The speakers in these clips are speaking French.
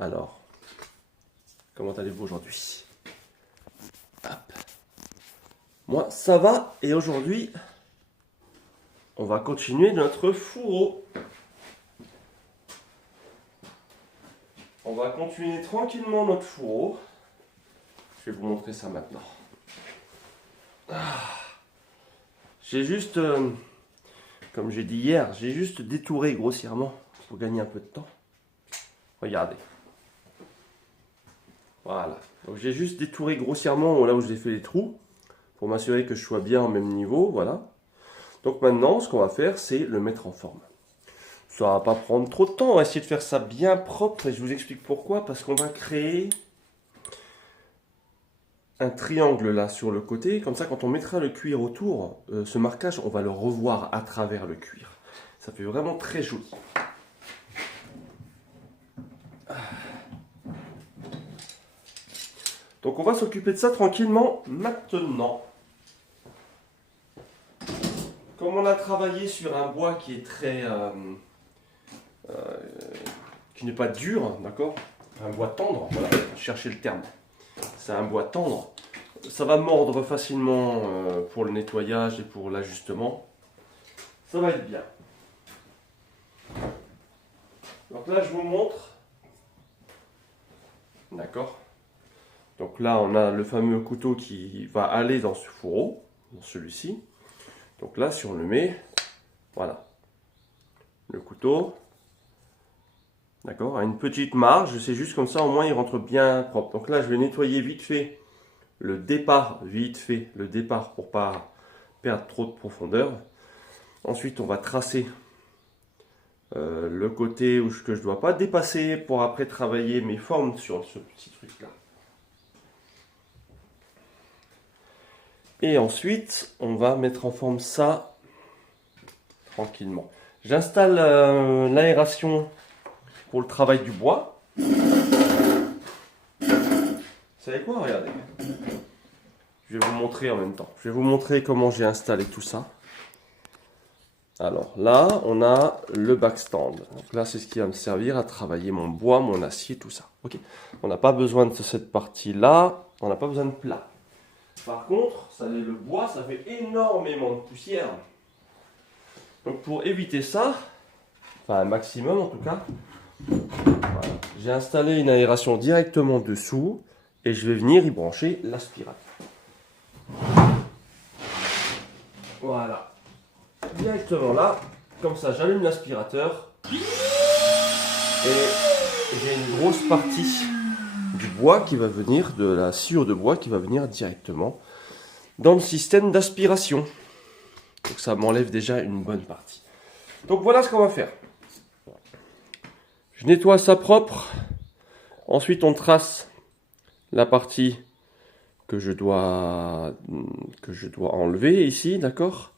Alors, comment allez-vous aujourd'hui? Hop. Moi, ça va. Et aujourd'hui, on va continuer notre fourreau. On va continuer tranquillement notre fourreau. Je vais vous montrer ça maintenant. J'ai juste, comme j'ai dit hier, j'ai juste détouré grossièrement pour gagner un peu de temps. Regardez. Voilà. Donc j'ai juste détouré grossièrement là où j'ai fait les trous pour m'assurer que je sois bien au même niveau. Voilà. Donc maintenant, ce qu'on va faire, c'est le mettre en forme. Ça va pas prendre trop de temps. On va essayer de faire ça bien propre et je vous explique pourquoi. Parce qu'on va créer un triangle là sur le côté. Comme ça, quand on mettra le cuir autour, ce marquage, on va le revoir à travers le cuir. Ça fait vraiment très joli. Donc on va s'occuper de ça tranquillement maintenant. Comme on a travaillé sur un bois qui est très... qui n'est pas dur, d'accord? Un bois tendre, voilà, cherchez le terme. C'est un bois tendre. Ça va mordre facilement pour le nettoyage et pour l'ajustement. Ça va être bien. Donc là, je vous montre. D'accord? Donc là, on a le fameux couteau qui va aller dans ce fourreau, dans celui-ci. Donc là, si on le met, voilà. Le couteau, d'accord, a une petite marge. C'est juste comme ça, au moins, il rentre bien propre. Donc là, je vais nettoyer vite fait le départ, pour pas perdre trop de profondeur. Ensuite, on va tracer le côté que je ne dois pas dépasser pour après travailler mes formes sur ce petit truc-là. Et ensuite, on va mettre en forme ça tranquillement. J'installe l'aération pour le travail du bois. Vous savez quoi? Regardez. Je vais vous montrer en même temps. Je vais vous montrer comment j'ai installé tout ça. Alors là, on a le backstand. Donc là, c'est ce qui va me servir à travailler mon bois, mon acier, tout ça. Ok. On n'a pas besoin de cette partie-là. On n'a pas besoin de plat. Par contre, le bois, ça fait énormément de poussière. Donc pour éviter ça, enfin un maximum en tout cas, voilà, j'ai installé une aération directement dessous et je vais venir y brancher l'aspirateur. Voilà. Directement là, comme ça j'allume l'aspirateur et j'ai une grosse partie du bois qui va venir, de la sciure de bois qui va venir directement dans le système d'aspiration. Donc ça m'enlève déjà une bonne partie. Donc voilà ce qu'on va faire. Je nettoie ça propre. Ensuite on trace la partie que je dois enlever ici, d'accord?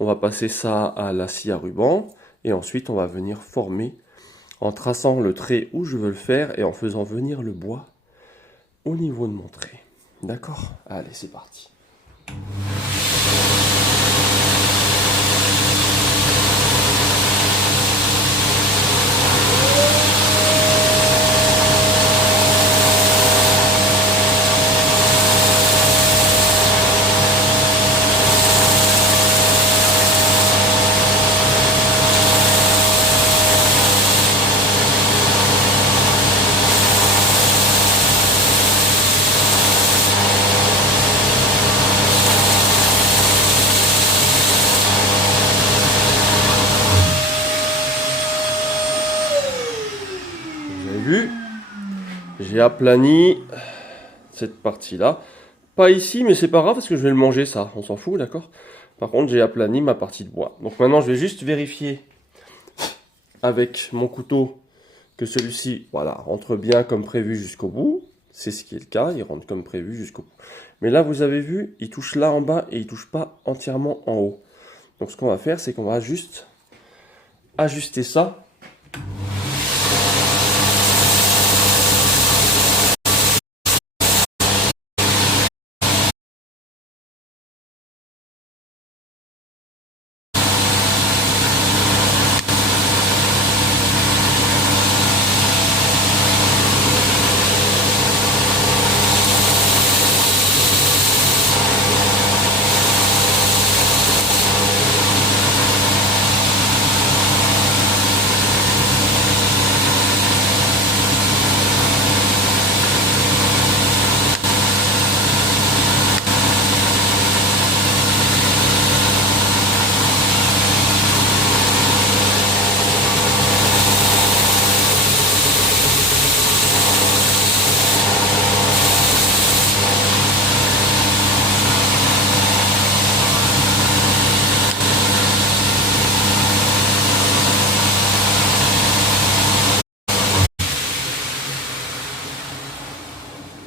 On va passer ça à la scie à ruban. Et ensuite on va venir former en traçant le trait où je veux le faire et en faisant venir le bois au niveau de mon trait. D'accord? Allez, c'est parti. J'ai aplani cette partie-là. Pas ici, mais c'est pas grave parce que je vais le manger ça. On s'en fout, d'accord? Par contre, j'ai aplani ma partie de bois. Donc maintenant, je vais juste vérifier avec mon couteau que celui-ci, voilà, rentre bien comme prévu jusqu'au bout. C'est ce qui est le cas, il rentre comme prévu jusqu'au bout. Mais là, vous avez vu, il touche là en bas et il touche pas entièrement en haut. Donc ce qu'on va faire, c'est qu'on va juste ajuster ça.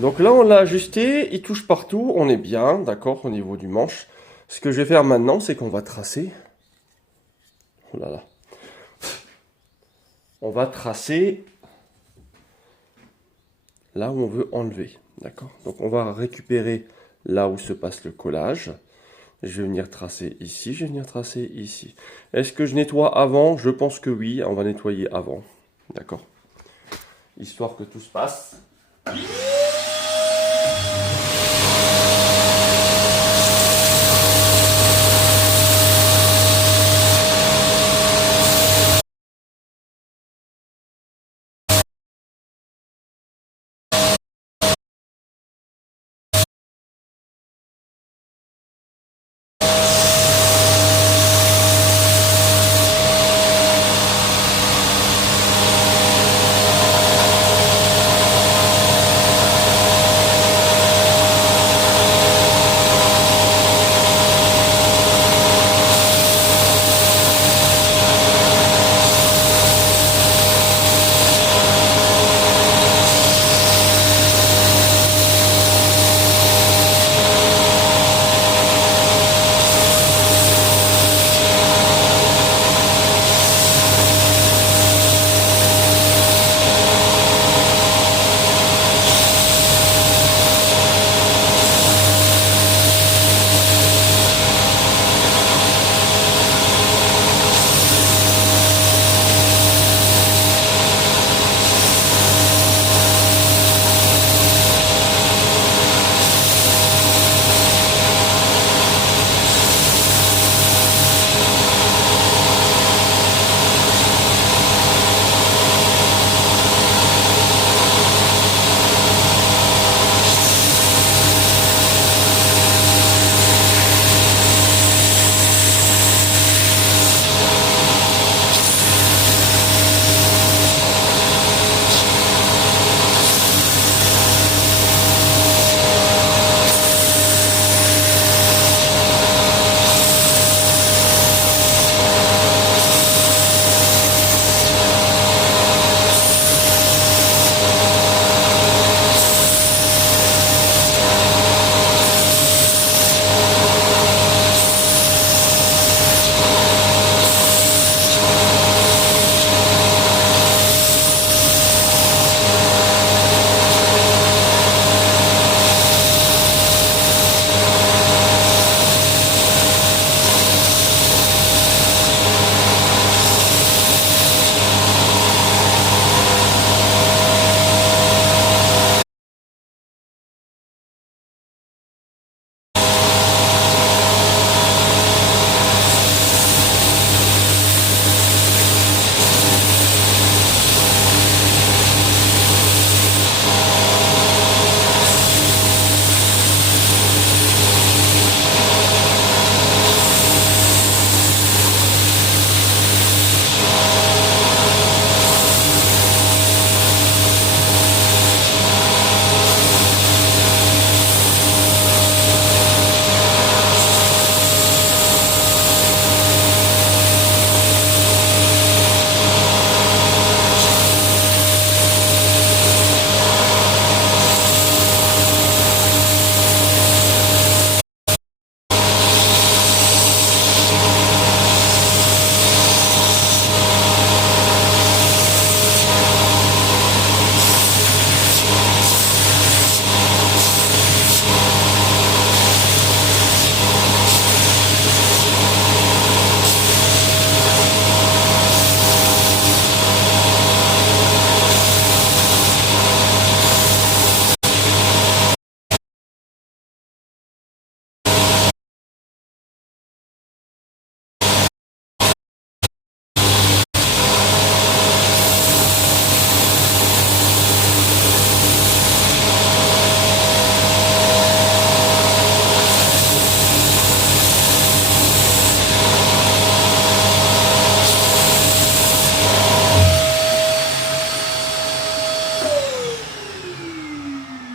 Donc là, on l'a ajusté, il touche partout, on est bien, d'accord, au niveau du manche. Ce que je vais faire maintenant, c'est qu'on va tracer. Oh là là. On va tracer là où on veut enlever, d'accord. Donc on va récupérer là où se passe le collage. Je vais venir tracer ici, je vais venir tracer ici. Est-ce que je nettoie avant? Je pense que oui, on va nettoyer avant, d'accord. Histoire que tout se passe.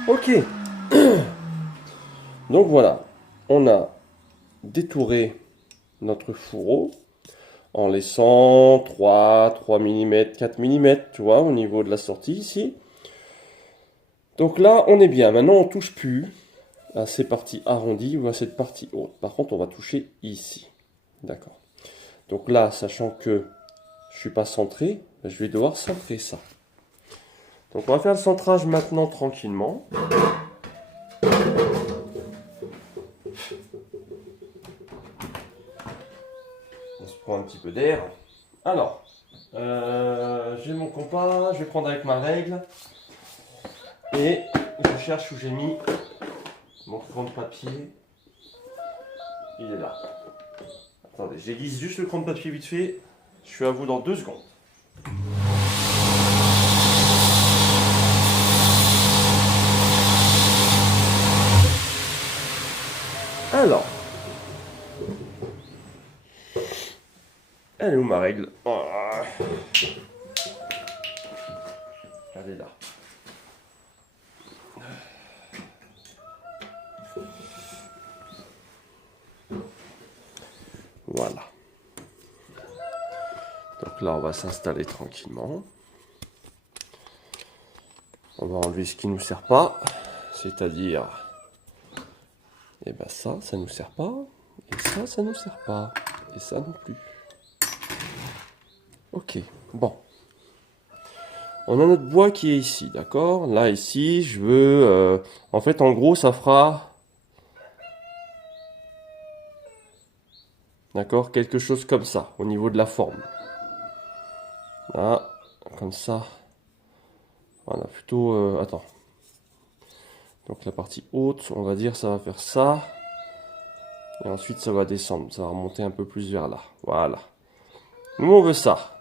Ok. Donc voilà, on a détouré notre fourreau en laissant 3 mm, 4 mm, tu vois, au niveau de la sortie ici. Donc là, on est bien. Maintenant, on ne touche plus à ces parties arrondies ou à cette partie haute. Par contre, on va toucher ici. D'accord. Donc là, sachant que je ne suis pas centré, je vais devoir centrer ça. Donc on va faire le centrage maintenant tranquillement. On se prend un petit peu d'air. Alors, j'ai mon compas, je vais prendre avec ma règle. Et je cherche où j'ai mis mon crayon de papier. Il est là. Attendez, j'aiguise juste le crayon de papier vite fait. Je suis à vous dans 2 secondes. Alors, elle est où ma règle? Oh. Elle est là. Voilà. Donc là, on va s'installer tranquillement. On va enlever ce qui ne nous sert pas, c'est-à-dire, et ben ça nous sert pas, et ça nous sert pas, et ça non plus. Ok, bon. On a notre bois qui est ici, d'accord? Là, ici, je veux... en fait, en gros, ça fera... D'accord? Quelque chose comme ça, au niveau de la forme. Là, comme ça. Voilà, plutôt... attends. Donc la partie haute, on va dire, ça va faire ça. Et ensuite, ça va descendre. Ça va remonter un peu plus vers là. Voilà. Nous, on veut ça.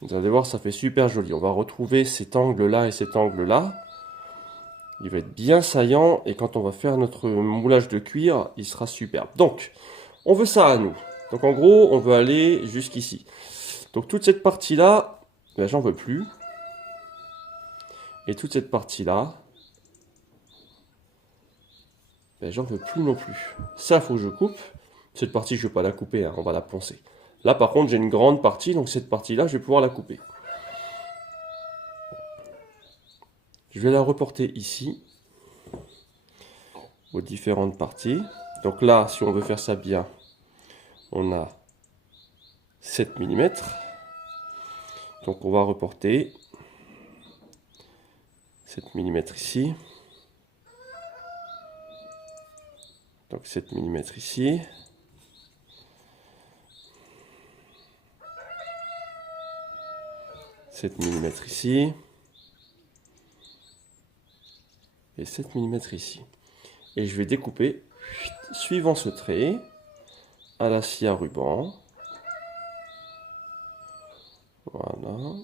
Vous allez voir, ça fait super joli. On va retrouver cet angle-là et cet angle-là. Il va être bien saillant. Et quand on va faire notre moulage de cuir, il sera superbe. Donc, on veut ça à nous. Donc, en gros, on veut aller jusqu'ici. Donc, toute cette partie-là, ben, j'en veux plus. Et toute cette partie-là, ben, j'en veux plus non plus. Ça, il faut que je coupe. Cette partie, je ne vais pas la couper, hein, on va la poncer. Là, par contre, j'ai une grande partie, donc cette partie-là, je vais pouvoir la couper. Je vais la reporter ici, aux différentes parties. Donc là, si on veut faire ça bien, on a 7 mm. Donc on va reporter 7 mm ici. Donc 7 mm ici. « 7 mm ici. Et 7 mm ici. Et je vais découper suivant ce trait à la scie à ruban. Voilà.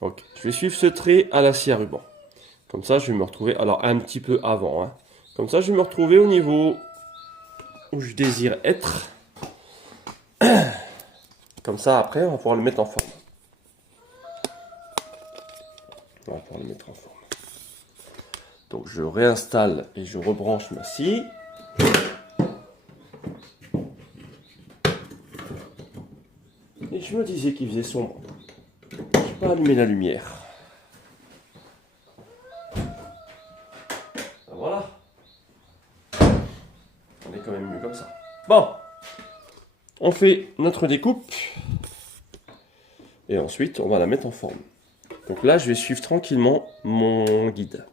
Ok, je vais suivre ce trait à la scie à ruban. Comme ça, je vais me retrouver, alors un petit peu avant, hein. Comme ça, je vais me retrouver au niveau où je désire être. Comme ça, après, on va pouvoir le mettre en forme. On va pouvoir le mettre en forme. Donc, je réinstalle et je rebranche ma scie. Et je me disais qu'il faisait sombre. Je n'ai pas allumé la lumière. Voilà. On est quand même mieux comme ça. Bon. On fait notre découpe. Et ensuite, on va la mettre en forme. Donc là, je vais suivre tranquillement mon guide.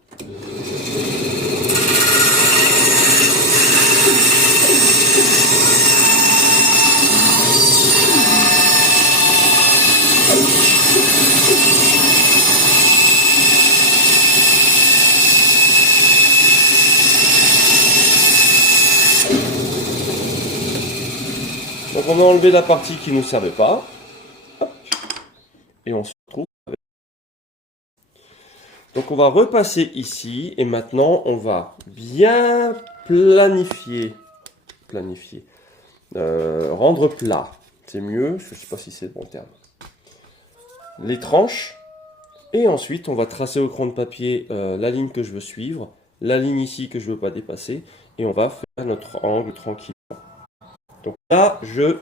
Donc on a enlevé la partie qui ne nous servait pas. Hop. Et on se retrouve avec... Donc on va repasser ici. Et maintenant, on va bien planifier. Rendre plat. C'est mieux. Je ne sais pas si c'est le bon terme. Les tranches. Et ensuite, on va tracer au crayon de papier la ligne que je veux suivre. La ligne ici que je ne veux pas dépasser. Et on va faire notre angle tranquille. Donc là, je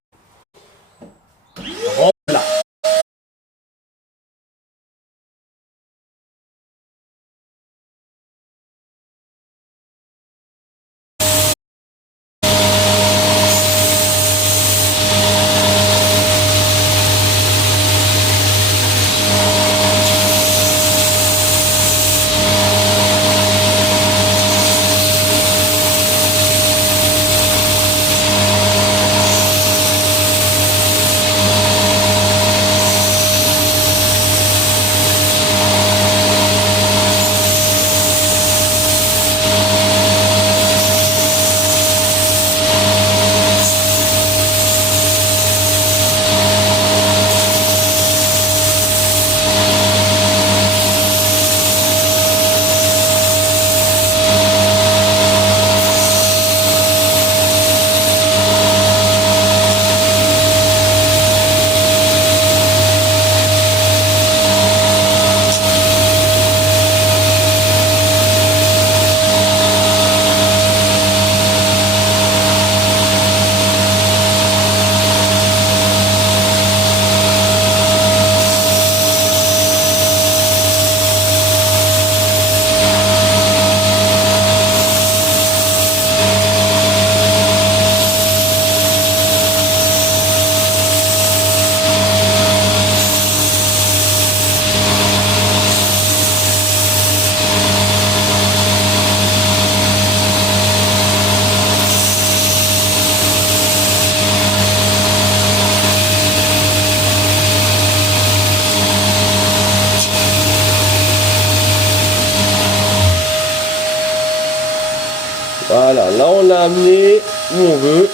l'a amené où on veut.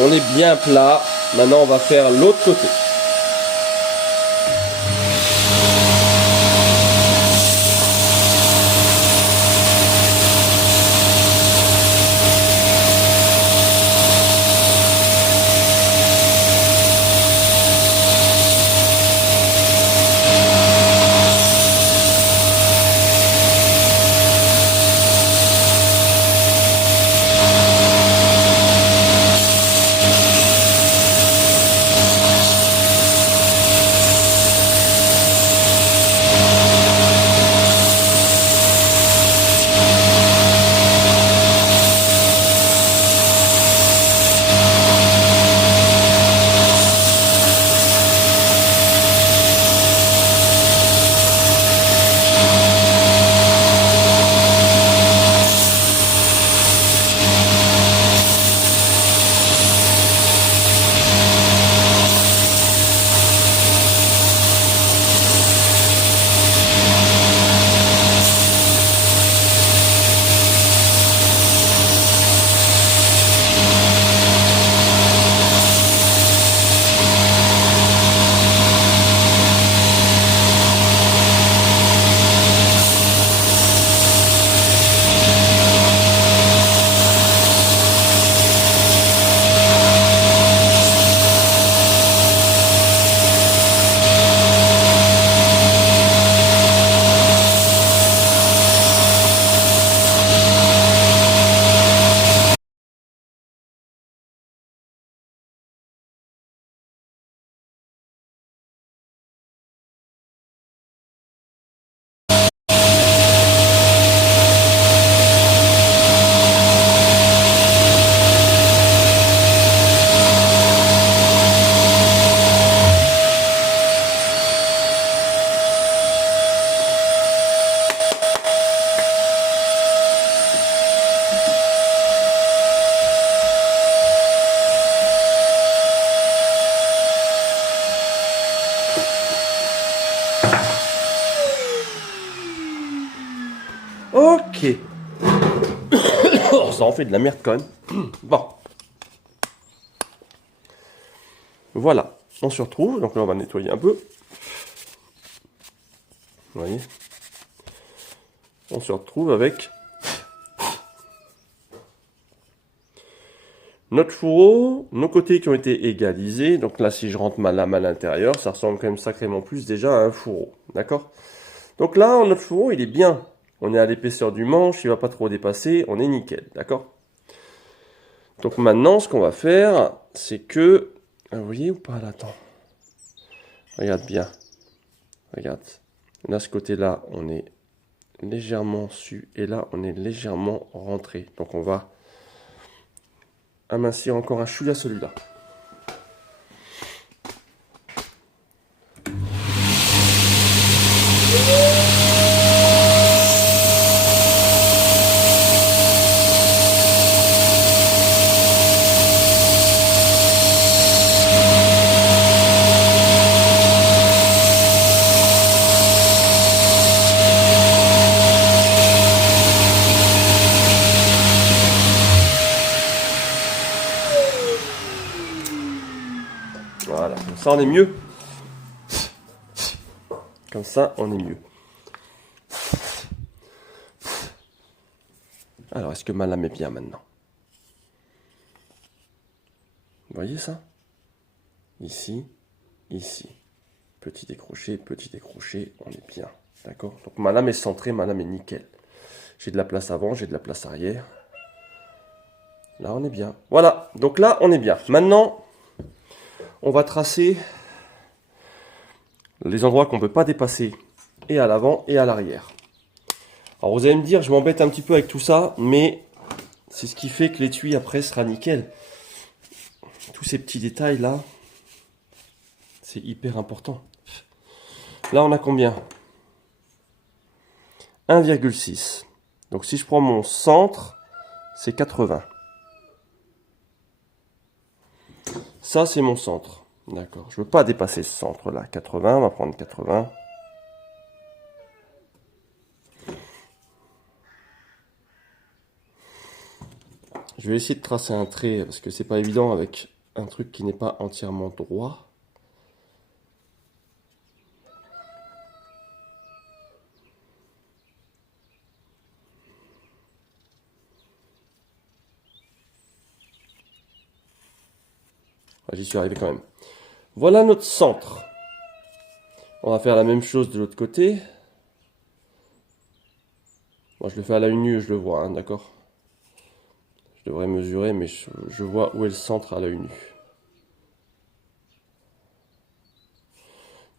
On est bien plat. Maintenant, on va faire l'autre côté. Ok. Oh, ça en fait de la merde quand même. Bon. Voilà. On se retrouve. Donc là, on va nettoyer un peu. Vous voyez. On se retrouve avec notre fourreau, nos côtés qui ont été égalisés. Donc là, si je rentre ma lame à l'intérieur, ça ressemble quand même sacrément plus déjà à un fourreau. D'accord? Donc là, notre fourreau, il est bien. On est à l'épaisseur du manche, il ne va pas trop dépasser, on est nickel, d'accord? Donc maintenant, ce qu'on va faire, c'est que... vous voyez ou pas là? Attends. Regarde bien. Regarde. Là, ce côté-là, on est légèrement su. Et là, on est légèrement rentré. Donc on va amincir encore un chouïa celui-là. Voilà, comme ça on est mieux. Comme ça on est mieux. Alors, est-ce que ma lame est bien maintenant? Vous voyez ça? Ici, ici. Petit décroché, on est bien. D'accord? Donc ma lame est centrée, ma lame est nickel. J'ai de la place avant, j'ai de la place arrière. Là, on est bien. Voilà, donc là, on est bien. Maintenant, on va tracer les endroits qu'on ne peut pas dépasser, et à l'avant et à l'arrière. Alors vous allez me dire, je m'embête un petit peu avec tout ça, mais c'est ce qui fait que l'étui après sera nickel. Tous ces petits détails là, c'est hyper important. Là on a combien? 1,6. Donc si je prends mon centre, c'est 80. Ça c'est mon centre. D'accord. Je ne veux pas dépasser ce centre là. 80, on va prendre 80. Je Je vais essayer de tracer un trait parce que c'est pas évident avec un truc qui n'est pas entièrement droit. J'y suis arrivé quand même. Voilà notre centre. On va faire la même chose de l'autre côté. Moi, je le fais à l'œil nu, je le vois, hein, d'accord? Je devrais mesurer, mais je vois où est le centre à l'œil nu.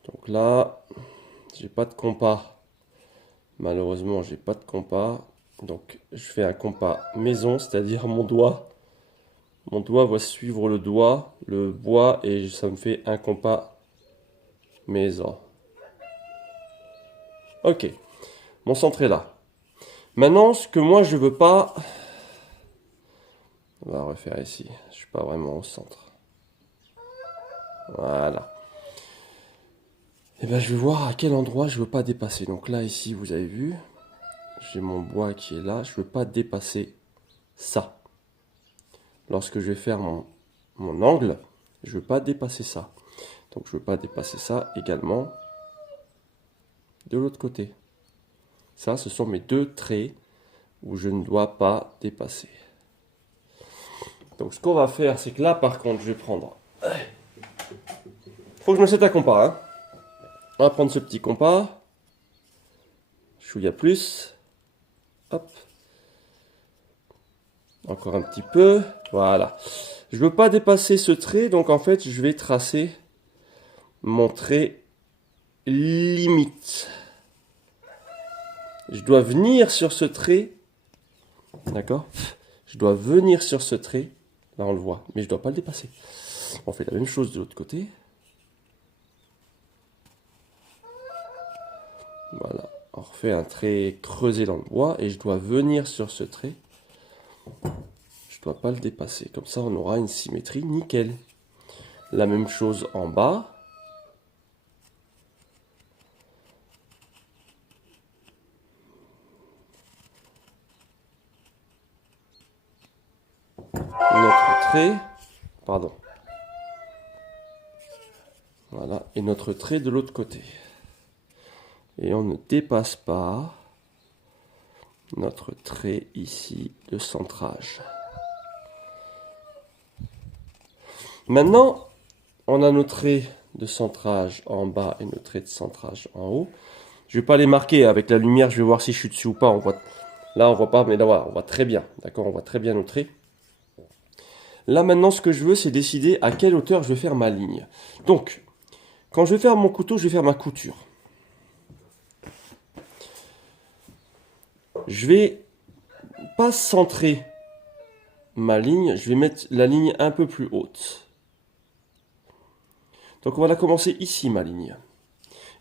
Donc là, j'ai pas de compas. Malheureusement, j'ai pas de compas. Donc, je fais un compas maison, c'est-à-dire mon doigt. Mon doigt va suivre le bois, et ça me fait un compas maison. Ok, mon centre est là. Maintenant, ce que moi je veux pas, on va refaire ici. Je suis pas vraiment au centre. Voilà. Et ben, je vais voir à quel endroit je veux pas dépasser. Donc là, ici, vous avez vu, j'ai mon bois qui est là. Je veux pas dépasser ça. Lorsque je vais faire mon angle, je veux pas dépasser ça. Donc je veux pas dépasser ça également de l'autre côté. Ça, ce sont mes deux traits où je ne dois pas dépasser. Donc ce qu'on va faire, c'est que là, par contre, je vais prendre... Faut que je me sette un compas, hein. On va prendre ce petit compas. Chouïa plus. Hop. Encore un petit peu. Voilà. Je veux pas dépasser ce trait, donc en fait, je vais tracer mon trait limite. Je dois venir sur ce trait. D'accord? Je dois venir sur ce trait. Là, on le voit, mais je dois pas le dépasser. On fait la même chose de l'autre côté. Voilà. On refait un trait creusé dans le bois et je dois venir sur ce trait. Je dois pas le dépasser. Comme ça, on aura une symétrie nickel. La même chose en bas. Notre trait. Pardon. Voilà. Et notre trait de l'autre côté. Et on ne dépasse pas notre trait ici de centrage. Maintenant, on a nos traits de centrage en bas et nos traits de centrage en haut. Je ne vais pas les marquer avec la lumière, je vais voir si je suis dessus ou pas. Là, on voit pas, mais là, on voit très bien. D'accord, on voit très bien nos traits. Là, maintenant, ce que je veux, c'est décider à quelle hauteur je vais faire ma ligne. Donc, quand je vais faire mon couteau, je vais faire ma couture. Je vais pas centrer ma ligne, je vais mettre la ligne un peu plus haute. Donc on va la commencer ici, ma ligne.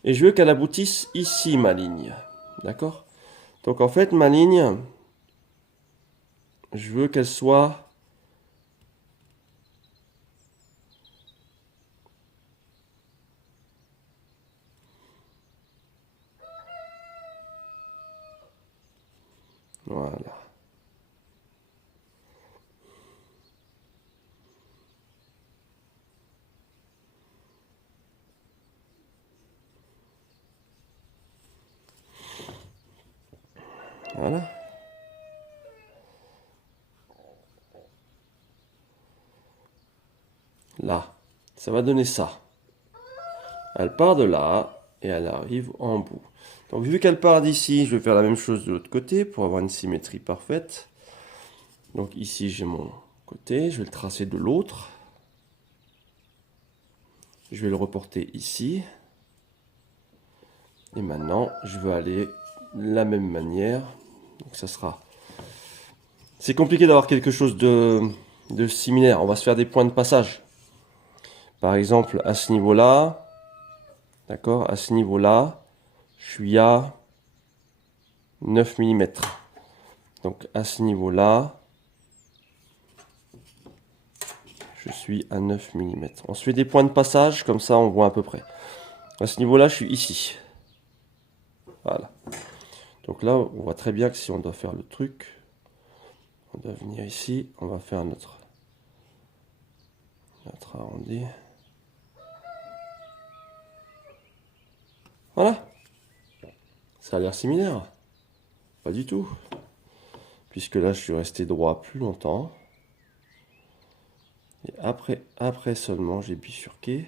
Et je veux qu'elle aboutisse ici, ma ligne. D'accord? Donc en fait, ma ligne, je veux qu'elle soit... Voilà. Voilà. Là. Ça va donner ça. Elle part de là et elle arrive en bout. Donc vu qu'elle part d'ici, je vais faire la même chose de l'autre côté pour avoir une symétrie parfaite. Donc ici j'ai mon côté, je vais le tracer de l'autre. Je vais le reporter ici. Et maintenant, je veux aller de la même manière. Donc ça sera... C'est compliqué d'avoir quelque chose de similaire. On va se faire des points de passage. Par exemple, à ce niveau-là, d'accord, à ce niveau-là, je suis à 9 mm. Donc à ce niveau-là, je suis à 9 mm. On se fait des points de passage, comme ça on voit à peu près. À ce niveau-là, je suis ici. Voilà. Donc là, on voit très bien que si on doit faire le truc, On doit venir ici, on va faire notre arrondi. Voilà. Ça a l'air similaire. Pas du tout. Puisque là, je suis resté droit plus longtemps. Et après seulement, j'ai bifurqué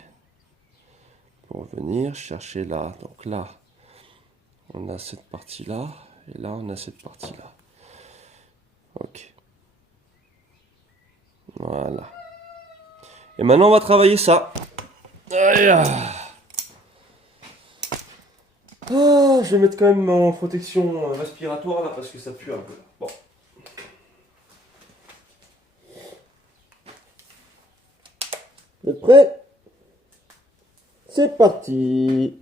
pour venir chercher là. Donc là, on a cette partie-là. Et là, on a cette partie-là. Ok. Voilà. Et maintenant, on va travailler ça. Aïe. Ah, je vais mettre quand même mon protection respiratoire là parce que ça pue un peu. Bon. Vous êtes prêts? C'est parti.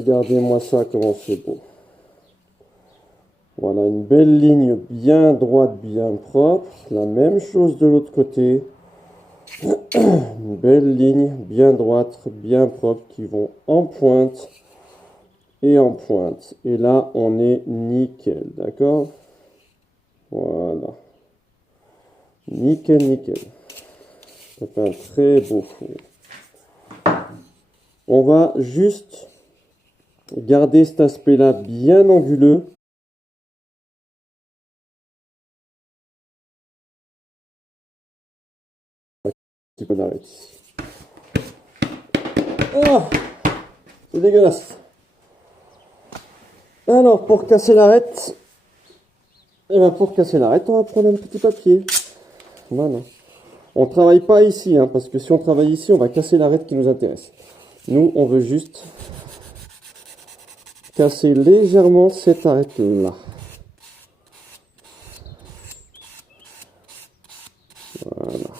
Regardez-moi ça, comment c'est beau. Voilà, une belle ligne bien droite, bien propre. La même chose de l'autre côté. Une belle ligne bien droite, bien propre, qui vont en pointe et en pointe. Et là, on est nickel, d'accord? Voilà. Nickel, nickel. Ça fait un très beau four. On va juste garder cet aspect-là bien anguleux. Un petit peu d'arrêt ici. Ah, c'est dégueulasse. Alors, pour casser l'arête, on va prendre un petit papier. Voilà. On ne travaille pas ici, hein, parce que si on travaille ici, on va casser l'arête qui nous intéresse. Nous, on veut juste casser légèrement cette arête-là. Voilà.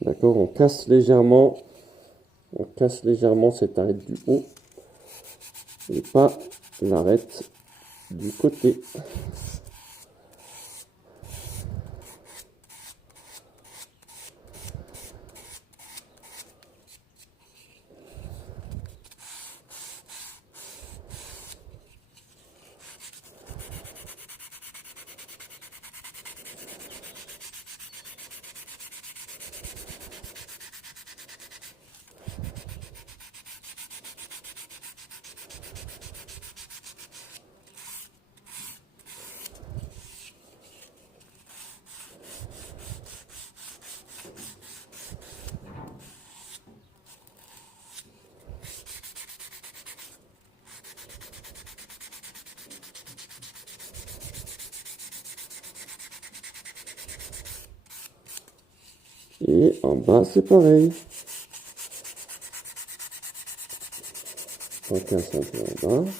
D'accord, on casse légèrement cette arête du haut et pas l'arête du côté. Et en bas, c'est pareil. On casse un peu en bas.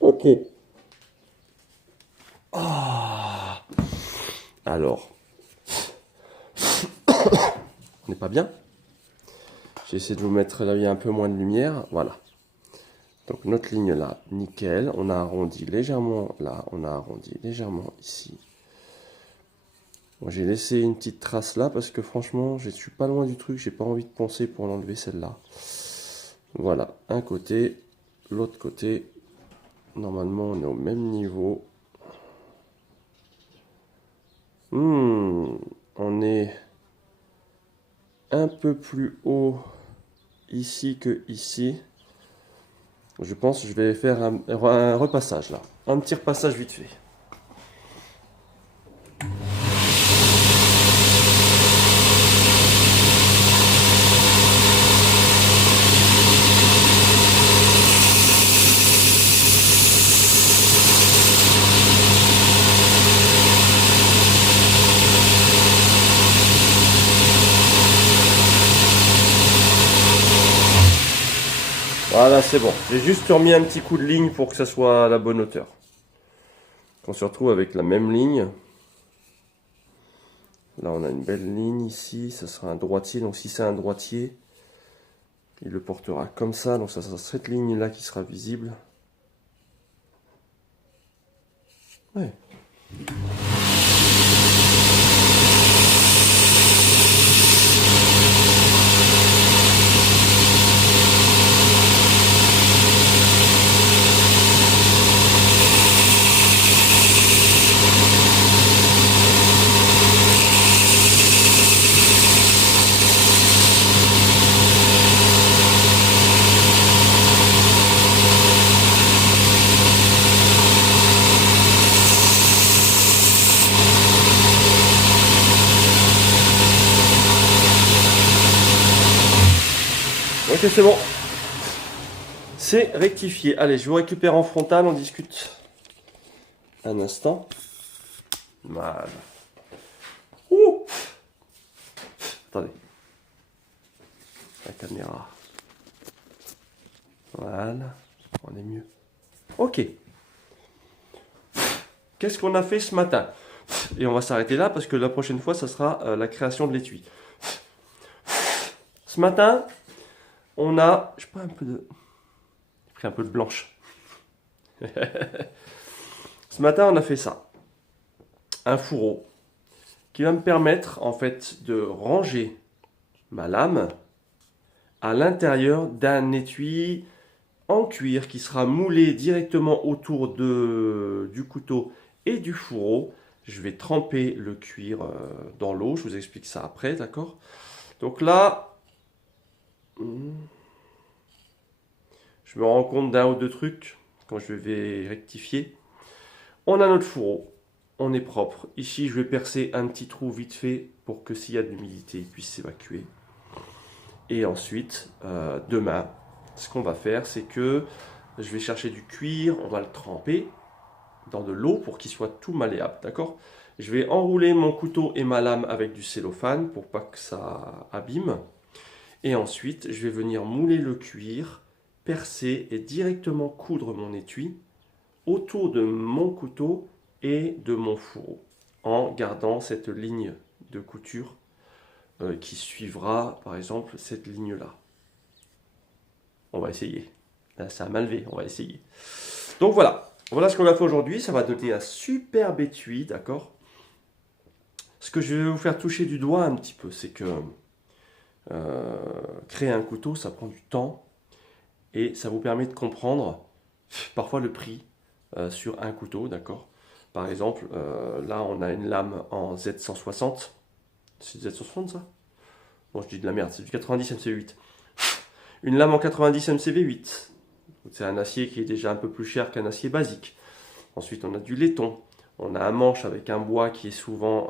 Ok. Alors, on n'est pas bien. J'essaie de vous mettre là où il y a un peu moins de lumière. Voilà. Donc notre ligne là, nickel. On a arrondi légèrement là, on a arrondi légèrement ici. Bon, j'ai laissé une petite trace là parce que franchement, je suis pas loin du truc. J'ai pas envie de poncer pour l'enlever celle-là. Voilà, un côté, l'autre côté. Normalement, on est au même niveau. On est un peu plus haut ici que ici. Je pense que je vais faire un repassage là. Un petit repassage vite fait. Voilà, c'est bon. J'ai juste remis un petit coup de ligne pour que ça soit à la bonne hauteur. On se retrouve avec la même ligne. Là, on a une belle ligne ici. Ça sera un droitier. Donc, si c'est un droitier, il le portera comme ça. Donc, ça sera cette ligne-là qui sera visible. Ouais. Ok, c'est bon. C'est rectifié. Allez, je vous récupère en frontal, on discute un instant. Voilà. Ouh. Attendez. La caméra. Voilà. On est mieux. Ok. Qu'est-ce qu'on a fait ce matin? Et on va s'arrêter là parce que la prochaine fois, ça sera la création de l'étui. Ce matin, on a... Je prends un peu de... J'ai pris un peu de blanche. Ce matin, on a fait ça. Un fourreau qui va me permettre en fait de ranger ma lame à l'intérieur d'un étui en cuir qui sera moulé directement autour du couteau et du fourreau. Je vais tremper le cuir dans l'eau, je vous explique ça après, d'accord? Donc là, je me rends compte d'un ou deux trucs quand je vais rectifier. On a notre fourreau, on est propre. Ici, je vais percer un petit trou vite fait pour que s'il y a de l'humidité, il puisse s'évacuer. Et ensuite, demain, ce qu'on va faire, c'est que je vais chercher du cuir, on va le tremper dans de l'eau pour qu'il soit tout malléable, d'accord? Je vais enrouler mon couteau et ma lame avec du cellophane pour pas que ça abîme. Et ensuite, je vais venir mouler le cuir, percer et directement coudre mon étui autour de mon couteau et de mon fourreau, en gardant cette ligne de couture qui suivra, par exemple, cette ligne-là. On va essayer. Là, ça a mal levé, on va essayer. Donc voilà, voilà ce qu'on a fait aujourd'hui. Ça va donner un superbe étui, d'accord? Ce que je vais vous faire toucher du doigt un petit peu, c'est que créer un couteau, ça prend du temps et ça vous permet de comprendre parfois le prix sur un couteau, d'accord? Par exemple, là, on a une lame en Z160. C'est Z160 ça? Bon, je dis de la merde, c'est du 90 MC8. Une lame en 90 MCV8. C'est un acier qui est déjà un peu plus cher qu'un acier basique. Ensuite, on a du laiton. On a un manche avec un bois qui est souvent,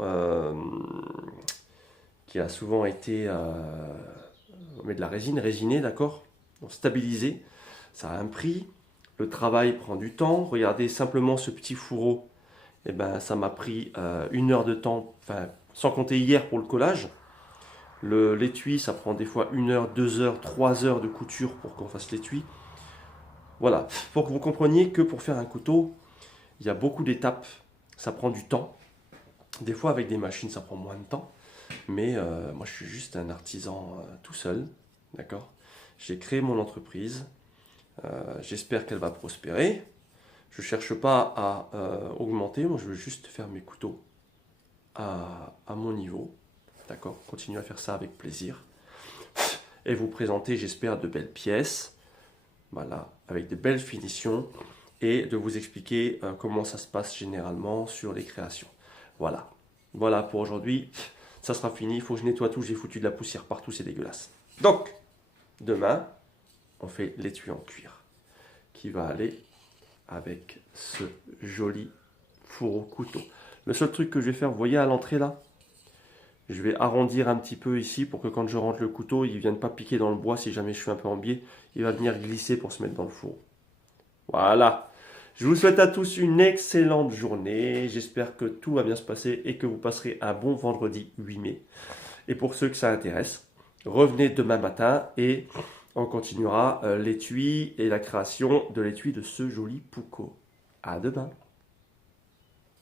qui a souvent été, on met de la résine, résinée, d'accord? Stabilisé. Ça a un prix. Le travail prend du temps. Regardez simplement ce petit fourreau. Eh ben, ça m'a pris 1 heure de temps, enfin, sans compter hier pour le collage. L'étui, ça prend des fois 1 heure, 2 heures, 3 heures de couture pour qu'on fasse l'étui. Voilà, pour que vous compreniez que pour faire un couteau, il y a beaucoup d'étapes, ça prend du temps. Des fois avec des machines, ça prend moins de temps. Mais moi, je suis juste un artisan tout seul, d'accord? J'ai créé mon entreprise, j'espère qu'elle va prospérer. Je ne cherche pas à augmenter, moi je veux juste faire mes couteaux à mon niveau. D'accord, continuez à faire ça avec plaisir. Et vous présenter, j'espère, de belles pièces. Voilà, avec de belles finitions. Et de vous expliquer comment ça se passe généralement sur les créations. Voilà. Voilà pour aujourd'hui. Ça sera fini. Il faut que je nettoie tout. J'ai foutu de la poussière partout. C'est dégueulasse. Donc, demain, on fait l'étui en cuir. Qui va aller avec ce joli fourreau couteau. Le seul truc que je vais faire, vous voyez à l'entrée là? Je vais arrondir un petit peu ici pour que quand je rentre le couteau, il ne vienne pas piquer dans le bois si jamais je suis un peu en biais. Il va venir glisser pour se mettre dans le four. Voilà. Je vous souhaite à tous une excellente journée. J'espère que tout va bien se passer et que vous passerez un bon vendredi 8 mai. Et pour ceux que ça intéresse, revenez demain matin et on continuera l'étui et la création de l'étui de ce joli Pouco. À demain.